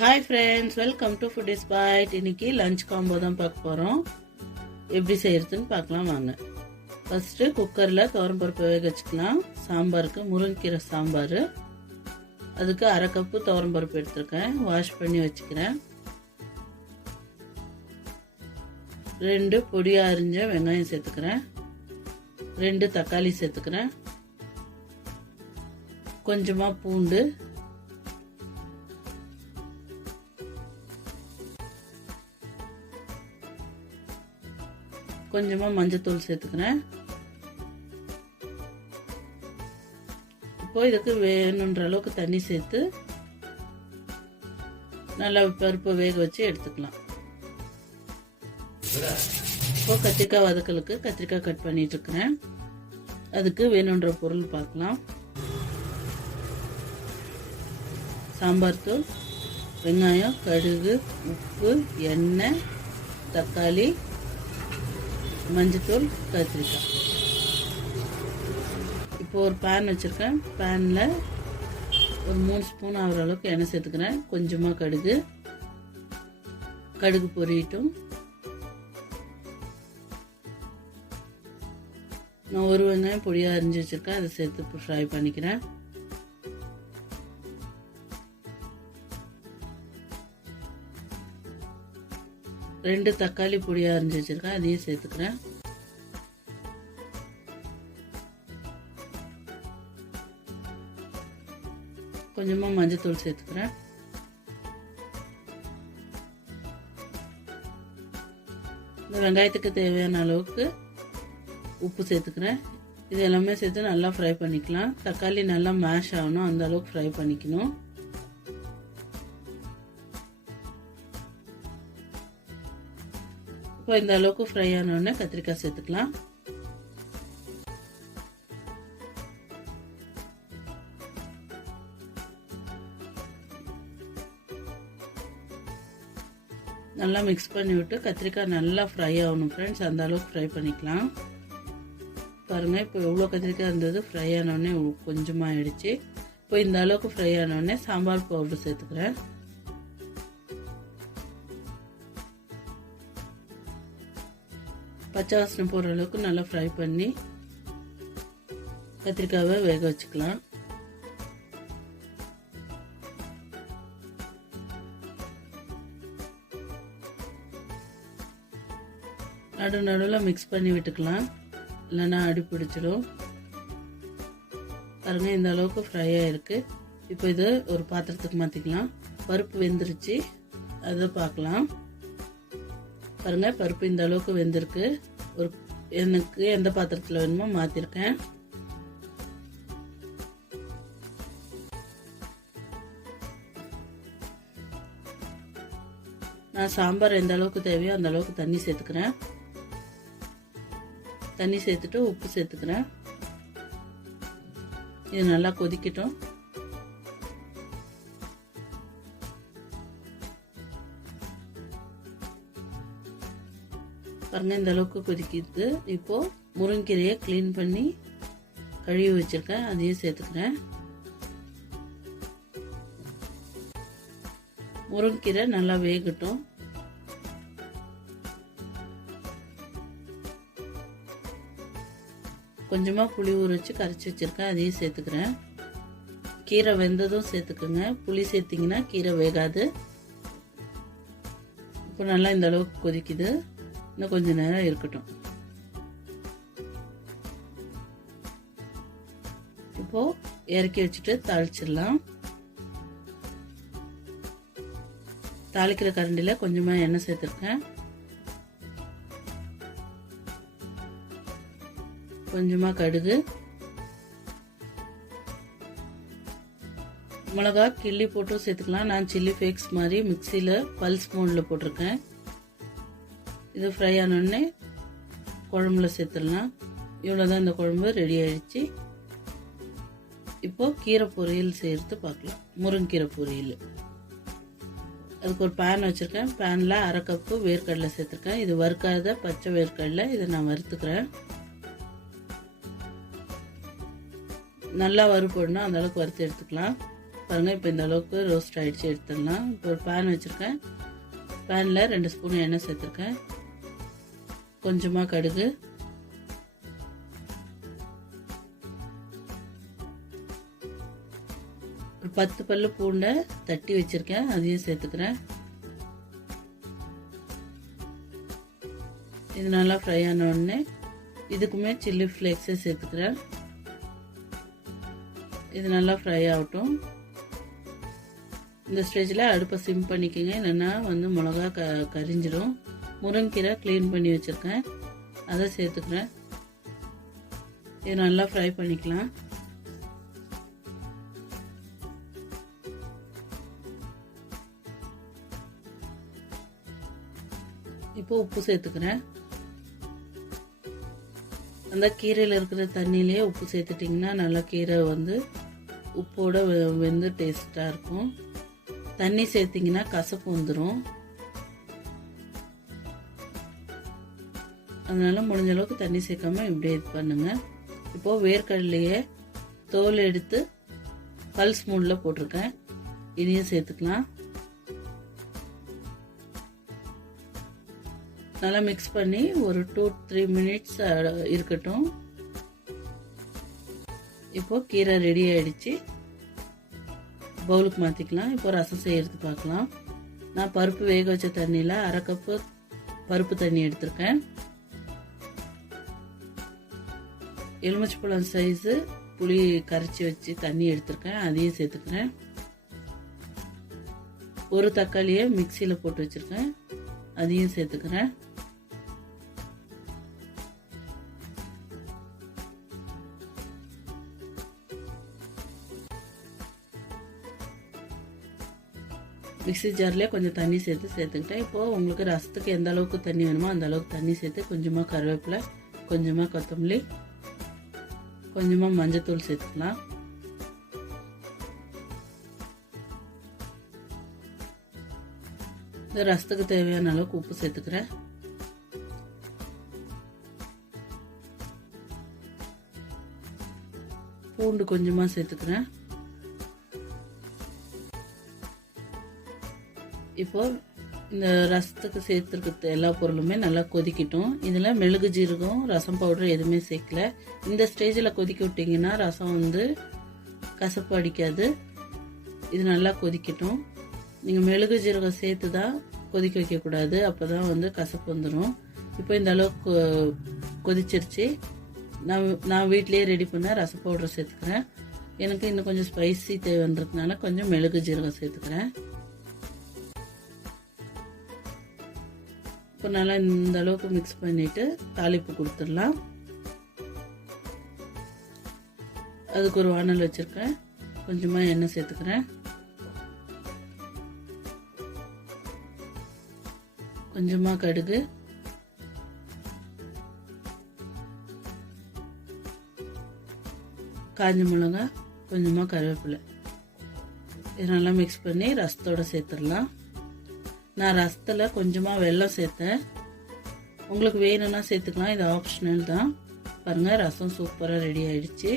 Hi friends, welcome to foodies byte. இன்னைக்கு lunch combo தான் பார்க்க போகிறோம். எப்படி செய்யறதுன்னு பார்க்கலாம் வாங்க. ஃபஸ்ட்டு குக்கரில் துவரம்பருப்பு வேக வச்சுக்கலாம். சாம்பாருக்கு முருங்கீரை சாம்பார். அதுக்கு அரை கப்பு துவரம்பருப்பு எடுத்துருக்கேன், வாஷ் பண்ணி வச்சுக்கிறேன். 2 பொடியாக அரிஞ்ச வெங்காயம் சேர்த்துக்கிறேன். 2 தக்காளி சேர்த்துக்கிறேன். கொஞ்சமாக பூண்டு, கொஞ்சமாக மஞ்சத்தூள் சேர்த்துக்கிறேன். இப்போ இதுக்கு வேணுன்ற அளவுக்கு தண்ணி சேர்த்து நல்லா பருப்பை வேக வச்சு எடுத்துக்கலாம். இப்போ கத்திரிக்காய் வதக்கலுக்கு கத்திரிக்காய் கட் பண்ணிட்டு இருக்கிறேன். அதுக்கு வேணுன்ற பொருள் பார்க்கலாம். சாம்பார் தூள், வெங்காயம், கடுகு, உப்பு, எண்ணெய், தக்காளி, மஞ்சத்தூள், கத்திரிக்காய். இப்போ ஒரு பேன் வச்சுருக்கேன். பேனில் ஒரு 3 ஸ்பூன் ஆகிற அளவுக்கு எண்ணெய் சேர்த்துக்கிறேன். கொஞ்சமாக கடுகு பொரியட்டும். நான் ஒரு வெங்காயம் பொடியாக அரிஞ்சு வச்சுருக்கேன், அதை சேர்த்து ஃப்ரை பண்ணிக்கிறேன். ரெண்டு தக்காளி பொடியாக அரிஞ்சு வச்சிருக்கேன், அதையும் சேர்த்துக்கிறேன். கொஞ்சமாக மஞ்சத்தூள் சேர்த்துக்கிறேன். இந்த வெங்காயத்துக்கு தேவையான அளவுக்கு உப்பு சேர்த்துக்கிறேன். இது எல்லாமே சேர்த்து நல்லா ஃப்ரை பண்ணிக்கலாம். தக்காளி நல்லா மேஷ் ஆகணும், அந்த அளவுக்கு ஃப்ரை பண்ணிக்கணும். இப்போ இந்த அளவுக்கு ஃப்ரை ஆனோடனே கத்திரிக்காய் சேர்த்துக்கலாம். நல்லா மிக்ஸ் பண்ணி விட்டு கத்திரிக்காய் நல்லா ஃப்ரை ஆகணும் ஃப்ரெண்ட்ஸ், அந்த அளவுக்கு ஃப்ரை பண்ணிக்கலாம். பாருங்கள், இப்போ எவ்வளோ கத்திரிக்காய் இருந்தது, ஃப்ரை ஆனோடனே கொஞ்சமாக ஆயிடுச்சு. இப்போ இந்த அளவுக்கு ஃப்ரை ஆனோடனே சாம்பார் பவுடர் சேர்த்துக்கிறேன். பச்சை வாசனை போகிற அளவுக்கு நல்லா ஃப்ரை பண்ணி கத்திரிக்காவை வேக வச்சுக்கலாம். நடுவில் மிக்ஸ் பண்ணி விட்டுக்கலாம், இல்லைன்னா அடி பிடிச்சிடும். பாருங்க, இந்த அளவுக்கு ஃப்ரை ஆகிருக்கு. இப்போ இது ஒரு பாத்திரத்துக்கு மாற்றிக்கலாம். பருப்பு வெந்துருச்சு, அதை பார்க்கலாம். பாருங்க, பருப்பு இந்த அளவுக்கு வெந்திருக்கு. எனக்கு எந்த பாத்திரத்தில் வேணுமோ மாற்றிருக்கேன். நான் சாம்பார் எந்த அளவுக்கு தேவையோ அந்த அளவுக்கு தண்ணி சேர்த்துக்கிறேன். தண்ணி சேர்த்துட்டு உப்பு சேர்த்துக்கிறேன். இது நல்லா கொதிக்கட்டும். பாருங்க, இந்த அளவுக்கு கொதிக்கிது. இப்போ முருங்கீரையை க்ளீன் பண்ணி கழுவி வச்சிருக்கேன், அதையும் சேர்த்துக்கிறேன். முருங்கீரை நல்லா வேகட்டும். கொஞ்சமா புளி ஊற வச்சு கரைச்சி வச்சிருக்கேன், அதையும் சேர்த்துக்கிறேன். கீரை வெந்ததும் சேர்த்துக்குங்க, புளி சேர்த்திங்கன்னா கீரை வேகாது. இப்போ நல்லா இந்த அளவுக்கு கொதிக்குது, இன்னும் கொஞ்ச நேரம் இருக்கட்டும். இப்போ இறக்கி வச்சுட்டு தாளிச்சிடலாம். தாளிக்கிற கரண்டில கொஞ்சமா எண்ணெய் சேர்த்துருக்கேன். கொஞ்சமா கடுகு, மிளகா கிள்ளி போட்டும் சேர்த்துக்கலாம். நான் சில்லி ஃப்ளேக்ஸ் மாதிரி மிக்சியில் பல்ஸ் மோடில் போட்டிருக்கேன். இது ஃப்ரை ஆனோடனே குழம்புல சேர்த்துடலாம். இவ்வளோதான், இந்த குழம்பு ரெடி ஆயிடுச்சு. இப்போ கீரை பொரியல் செய்யறது பார்க்கலாம். முருங்கீரை பொரியல். அதுக்கு ஒரு பேன் வச்சுருக்கேன். பேனில் அரை கப்பு வேர்க்கடலை சேர்த்துருக்கேன். இது வறுக்காத பச்சை வேர்க்கடலை, இதை நான் வறுத்துக்கிறேன். நல்லா வறுப்படணும், அந்த அளவுக்கு வறுத்து எடுத்துக்கலாம். பாருங்கள். இப்போ இந்த அளவுக்கு ரோஸ்ட் ஆகிடுச்சு, எடுத்துடலாம். இப்போ ஒரு பேன் வச்சுருக்கேன். பேனில் 2 ஸ்பூன் எண்ணெய் சேர்த்துருக்கேன். கொஞ்சமாக கடுகு, ஒரு 10 பல்லு பூண்டை தட்டி வச்சுருக்கேன், அதையும் சேர்த்துக்கிறேன். இது நல்லா ஃப்ரை ஆன உடனே இதுக்குமே சில்லி ஃப்ளேக்ஸை சேர்த்துக்கிறேன். இது நல்லா ஃப்ரை ஆகட்டும். இந்த ஸ்டேஜில் அடுப்பை சிம் பண்ணிக்கோங்க, இல்லைன்னா வந்து மிளகா கரிஞ்சிடும். முருங்கீரை க்ளீன் பண்ணி வச்சுருக்கேன், அதை சேர்த்துக்கிறேன். இது நல்லா ஃப்ரை பண்ணிக்கலாம். இப்போ உப்பு சேர்த்துக்கிறேன். அந்த கீரையில் இருக்கிற தண்ணியிலே உப்பு சேர்த்துட்டிங்கன்னா நல்லா கீரை வந்து உப்போட வெந்து டேஸ்ட்டாக இருக்கும். தண்ணி சேர்த்திங்கன்னா கசப்பு வந்துடும். அதனால முடிஞ்ச அளவுக்கு தண்ணி சேர்க்காம இப்படியே இது பண்ணுங்க. இப்போது வேர்க்கடலையே தோல் எடுத்து பல்ஸ் மூடில் போட்டிருக்கேன், இதையும் சேர்த்துக்கலாம். நல்லா மிக்ஸ் பண்ணி ஒரு 2-3 மினிட்ஸ் இருக்கட்டும். இப்போ கீரை ரெடி ஆயிடுச்சு, பவுலுக்கு மாற்றிக்கலாம். இப்போ ரசம் செய்யறது பார்க்கலாம். நான் பருப்பு வேக வச்ச தண்ணியில் 1/2 கப்பு பருப்பு தண்ணி எடுத்திருக்கேன். எலுமிச்சப்பழம் சைஸு புளி கரைச்சி வச்சு தண்ணி எடுத்திருக்கேன், அதையும் சேர்த்துக்கிறேன். ஒரு தக்காளியை மிக்சியில் போட்டு வச்சுருக்கேன், அதையும் சேர்த்துக்கிறேன். மிக்ஸி ஜார்லேயே கொஞ்சம் தண்ணி சேர்த்துக்கிட்டேன். இப்போது உங்களுக்கு ரசத்துக்கு எந்த அளவுக்கு தண்ணி வேணுமோ அந்த அளவுக்கு தண்ணி சேர்த்து கொஞ்சமாக கருவேப்பிலை, கொஞ்சமாக கொத்தமல்லி, கொஞ்சமாக மஞ்சத்தூள் சேர்த்துக்கலாம். இந்த ரசத்துக்கு தேவையான அளவுக்கு உப்பு சேர்த்துக்கிறேன். பூண்டு கொஞ்சமாக சேர்த்துக்கிறேன். இப்போ இந்த ரசத்துக்கு சேர்த்துருக்க எல்லா பொருளுமே நல்லா கொதிக்கட்டும். இதில் மிளகு ஜீரகம் ரசம் பவுடர் எதுவுமே சேர்க்கல. இந்த ஸ்டேஜில் கொதிக்க விட்டிங்கன்னா ரசம் வந்து கசப்பு அடிக்காது. இது நல்லா கொதிக்கட்டும். நீங்கள் மிளகு ஜீரகம் சேர்த்து தான் கொதிக்க வைக்கக்கூடாது, அப்போ தான் வந்து கசப்பு வந்துடும். இப்போ இந்த அளவுக்கு கொதிச்சிருச்சு. நான் வீட்டிலேயே ரெடி பண்ண ரச பவுடர் சேர்த்துக்கிறேன். எனக்கு இன்னும் கொஞ்சம் ஸ்பைசி தேவைன்றதுனால கொஞ்சம் மிளகு ஜீரகம் சேர்த்துக்கிறேன். இப்போ நல்லா இந்த அளவுக்கு மிக்ஸ் பண்ணிவிட்டு தாளிப்பு கொடுத்துடலாம். அதுக்கு ஒரு வானல் வச்சுருக்கேன், கொஞ்சமாக எண்ணெய் சேர்த்துக்கிறேன். கொஞ்சமாக கடுகு, காஞ்ச மிளகாய், கொஞ்சமாக கருவேப்பிலை, இது நல்லா மிக்ஸ் பண்ணி ரசத்தோடு சேர்த்துடலாம். நான் ரசத்தில் கொஞ்சமாக வெல்லம் சேர்த்தேன், உங்களுக்கு வேணும்னா சேர்த்துக்கலாம், இது ஆப்ஷனல் தான். பாருங்கள், ரசம் சூப்பராக ரெடி ஆயிடுச்சு.